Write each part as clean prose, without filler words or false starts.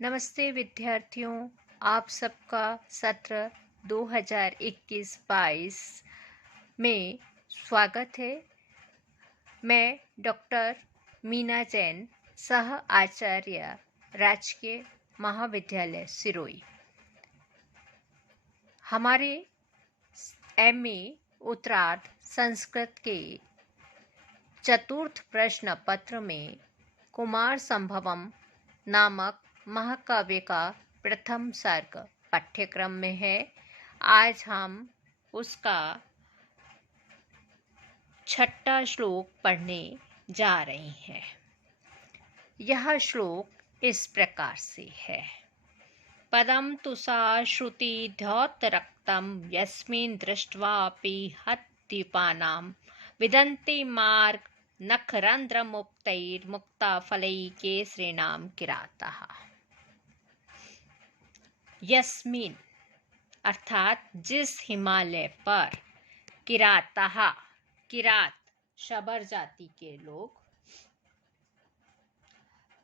नमस्ते विद्यार्थियों, आप सबका सत्र 2021-22 में स्वागत है। मैं डॉक्टर मीना जैन, सह आचार्य, राजकीय महाविद्यालय सिरोही। हमारे MA उत्तरार्ध संस्कृत के चतुर्थ प्रश्न पत्र में कुमार संभवम नामक महाकाव्य का प्रथम सर्ग पाठ्यक्रम में है। आज हम उसका 6वां श्लोक पढ़ने जा रहे हैं। यह श्लोक इस प्रकार से है। पदम तुषा श्रुति द्योत रक्तम यस्मिन् दृष्ट्वापि हतद्वीपानां विदन्ति मार्ग नखरंध्र मुक्ता फलैः केसरिणां किरातः। यस्मिन अर्थात जिस हिमालय पर, किरातः किरात शबर जाति के लोग,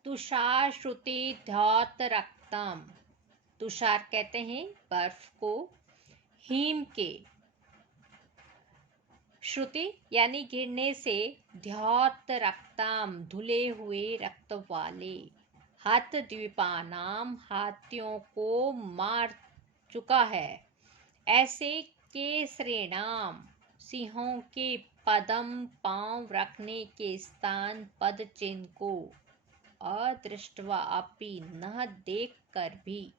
तुषार श्रुति द्योत रक्तम, तुषार कहते हैं बर्फ को, हिम के, श्रुति यानी गिरने से, द्योत रक्तम धुले हुए रक्त वाले, हतद्वीपानाम हाथियों को मार चुका है, ऐसे केसरेणाम सिंहों के पदम पांव रखने के स्थान पद चिन्ह को, अदृष्ट्वा अपि न देख कर भी,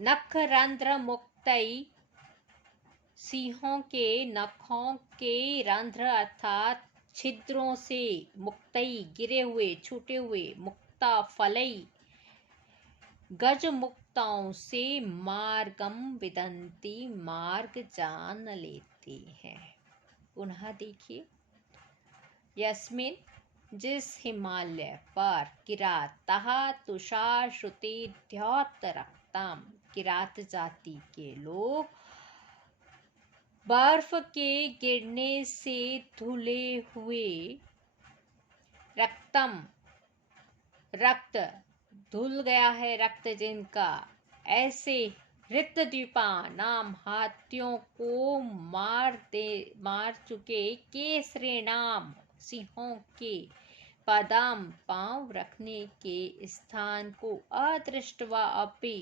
नखरंध्र मुक्तई सिंहों के नखों के रंध्र अर्थात छिद्रों से, मुक्तई गिरे हुए छूटे हुए, मुक्ता फलई गज मुक्ताओं से, मार्गम विदन्ति मार्ग जान लेते हैं। पुनः देखिए, यस्मिन जिस हिमालय पर, किरातः तुषार श्रुति द्योत रक्तम किरात जाति के लोग, बर्फ के गिरने से धुले हुए, रक्तम रक्त धुल गया है रक्त जिनका, ऐसे हृतद्वीपा नाम हाथियों को मार चुके, केसरेणाम सिंहों के, पदाम पांव रखने के स्थान को, अदृष्ट्वा अपि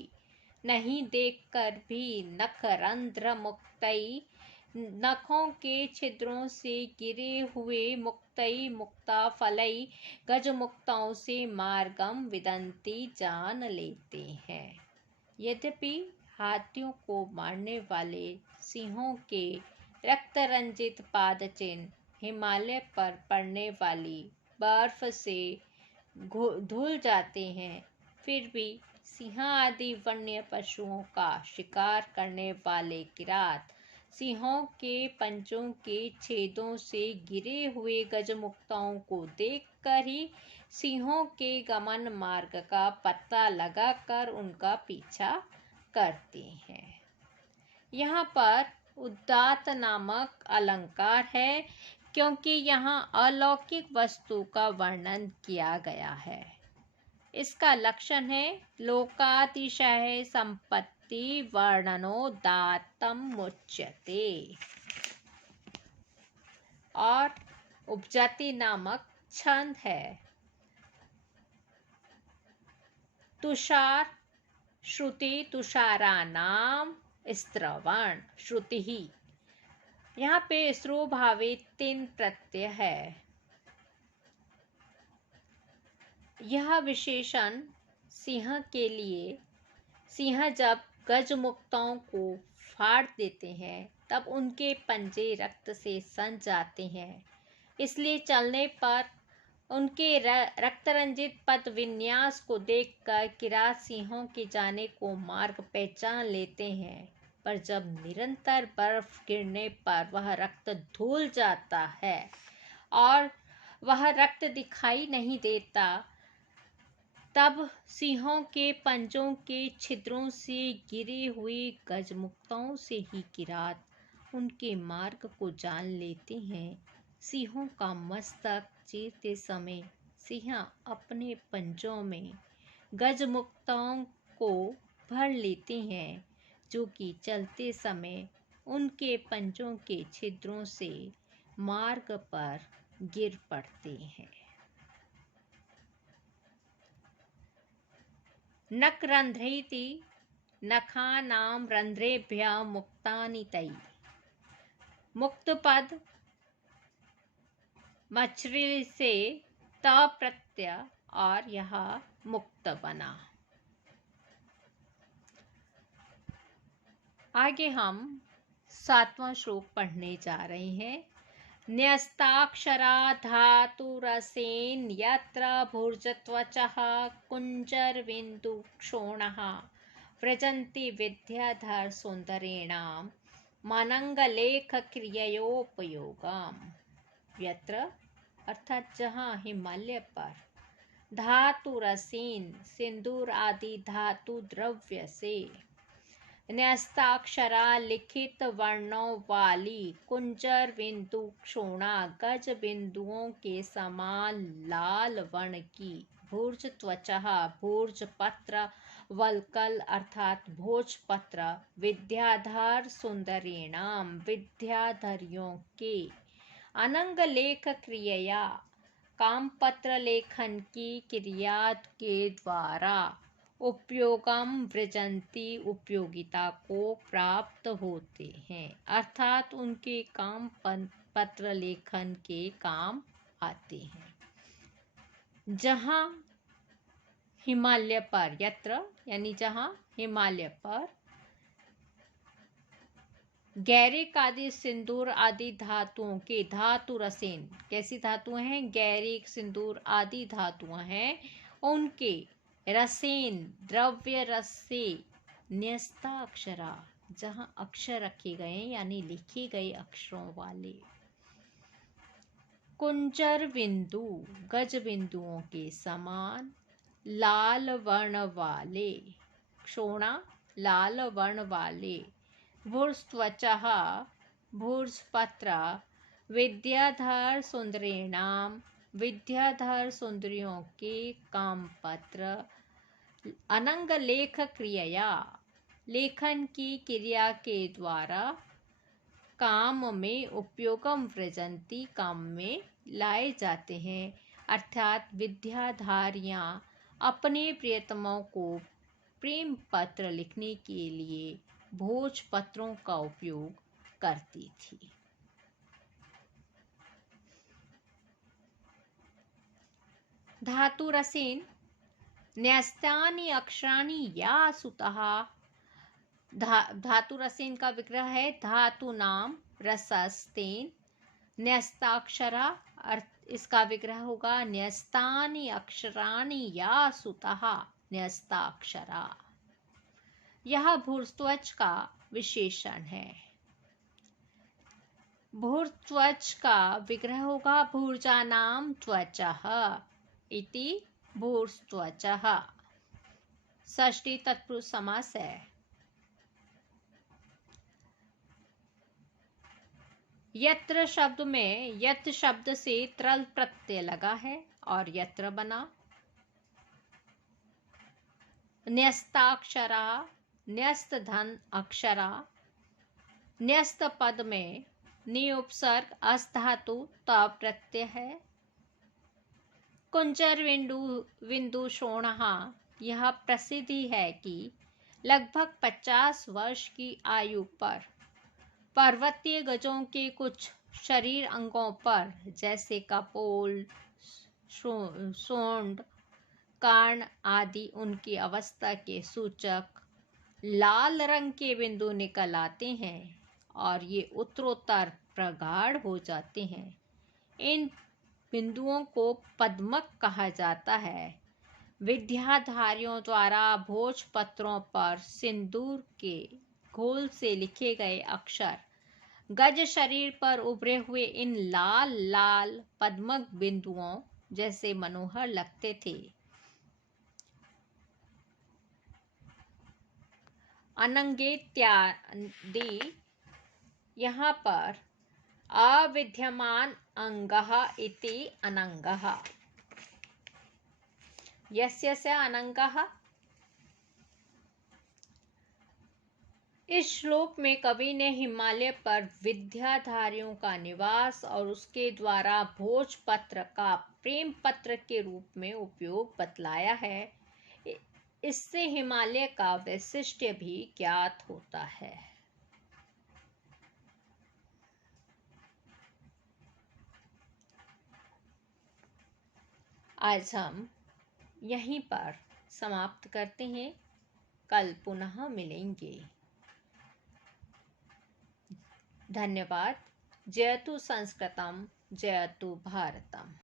नहीं देखकर भी, नखरंध्र मुक्तई नखों के छिद्रों से गिरे हुए, मुक्तई मुक्ता फलई गज मुक्ताओं से, मार्गम विदन्ति जान लेते हैं। यद्यपि हाथियों को मारने वाले सिंहों के रक्त रंजित पाद चिन्ह हिमालय पर पड़ने वाली बर्फ से धुल जाते हैं, फिर भी सिंह आदि वन्य पशुओं का शिकार करने वाले किरात सिंहों के पंजों के छेदों से गिरे हुए गजमुक्ताओं को देखकर ही सिंहों के गमन मार्ग का पता लगाकर उनका पीछा करते हैं। यहाँ पर उदात्त नामक अलंकार है, क्योंकि यहाँ अलौकिक वस्तु का वर्णन किया गया है। इसका लक्षण है लोकातिशय संपत्ति वर्णनोदात्तम मुच्यते, और उपजाति नामक छंद है। तुषार श्रुति तुषारानाम स्त्रवण श्रुति ही, यहाँ पे स्रो भावे 3 प्रत्यय है। यह विशेषण सिंह के लिए, सिंह जब गजमुक्ताओं को फाड़ देते हैं तब उनके पंजे रक्त से सन जाते हैं, इसलिए चलने पर उनके रक्तरंजित पद विन्यास को देखकर किरात सिंहों के जाने को मार्ग पहचान लेते हैं। पर जब निरंतर बर्फ गिरने पर वह रक्त धुल जाता है और वह रक्त दिखाई नहीं देता, तब सिंहों के पंजों के छिद्रों से गिरे हुए गजमुक्ताओं से ही किरात उनके मार्ग को जान लेते हैं। सिंहों का मस्तक चीरते समय सिंह अपने पंजों में गजमुक्तों को भर लेते हैं, जो कि चलते समय उनके पंजों के छिद्रों से मार्ग पर गिर पड़ते हैं। नखरंध्रेति नखानां रंध्रेभ्यः मुक्तानि तै। मुक्त पद मछली से त प्रत्यय और यह मुक्त बना। आगे हम 7वां श्लोक पढ़ने जा रहे हैं। न्यस्ताक्षरा धातुरसेन यत्र भुर्जत्वचः कुञ्जरबिन्दुक्षोणः व्रजन्ति विद्याधर सुन्दरेणां मनंगलेखक्रिययोपयोगम्। यत्र अर्थात जहाँ हिमालय पर धातुरसेन सिंदूर आदि धातु द्रव्य से न्यस्ताक्षरा लिखित वर्णों वाली कुंजर बिंदु क्षोणा गज बिंदुओं के समान लाल वर्ण की भूर्ज त्वचा भूर्ज पत्र वल्कल अर्थात भोजपत्र विद्याधर सुंदरीणाम विद्याधरियों के अनंग लेख क्रिया कामपत्र लेखन की क्रिया के द्वारा उपयोगम वृजंती उपयोगिता को प्राप्त होते हैं, अर्थात उनके काम पत्र लेखन के काम आते हैं। जहाँ हिमालय पर यत्र यानी जहाँ हिमालय पर गैरिक आदि सिंदूर आदि धातुओं के धातु रसेन कैसी धातुएं हैं? गैरिक सिंदूर आदि धातुएं हैं, उनके रसेन द्रव्य रस से न्यस्ताक्षरा जहाँ अक्षर रखे गए यानी लिखे गए अक्षरों वाले कुंजर बिंदु गज बिंदुओं के समान लाल वर्ण वाले क्षोणा लाल वर्ण वाले भूर्स्त्वचः भूर्जपत्र विद्याधर सुंदरीणाम विद्याधर सुंदरियों के कामपत्र अनंग लेख क्रिया लेखन की क्रिया के द्वारा काम में उपयोगम व्रजंती काम में लाए जाते हैं, अर्थात विद्याधारियां अपने प्रियतमों को प्रेम पत्र लिखने के लिए भोजपत्रों का उपयोग करती थी। धातु रसेन न्यस्तानि अक्षराणि या सुतः धातु रसेन का विग्रह है धातु नाम रसस्तेन न्यस्ताक्षरा इसका विग्रह होगा न्यस्तानि अक्षराणि या सुतः न्यस्ताक्षरा। यह भूर्स्त्वच का विशेषण है। भूर्स्त्वच का विग्रह होगा भूर्जानां त्वचः इति भूर्स्त्वचः। षष्ठी तत्पुरुष समास है। यत्र शब्द में यत् शब्द से त्रल प्रत्यय लगा है और यत्र बना। न्यस्ताक्षरा न्यस्त धन अक्षरा न्यस्त पद में नि उपसर्ग अस धातु त प्रत्यय है। कुंजर बिंदु शोणहा यह प्रसिद्धि है कि लगभग 50 वर्ष की आयु पर पर्वतीय गजों के कुछ शरीर अंगों पर जैसे कपोल सूंड कान आदि उनकी अवस्था के सूचक लाल रंग के बिंदु निकल आते हैं और ये उत्तरोत्तर प्रगाढ़ हो जाते हैं। इन बिंदुओं को पद्मक कहा जाता है। विद्याधारियों द्वारा भोजपत्रों पर सिंदूर के घोल से लिखे गए अक्षर गज शरीर पर उभरे हुए इन लाल लाल पद्मक बिंदुओं जैसे मनोहर लगते थे। अनंगेत्यादि यहाँ पर अविद्यमान अंगः इति अनंगः यस्य स अनंगः। इस श्लोक में कवि ने हिमालय पर विद्याधारियों का निवास और उसके द्वारा भोजपत्र का प्रेम पत्र के रूप में उपयोग बतलाया है। इससे हिमालय का वैशिष्ट्य भी ज्ञात होता है। आज हम यहीं पर समाप्त करते हैं। कल पुनः मिलेंगे। धन्यवाद। जयतु संस्कृतम, जयतु भारतम।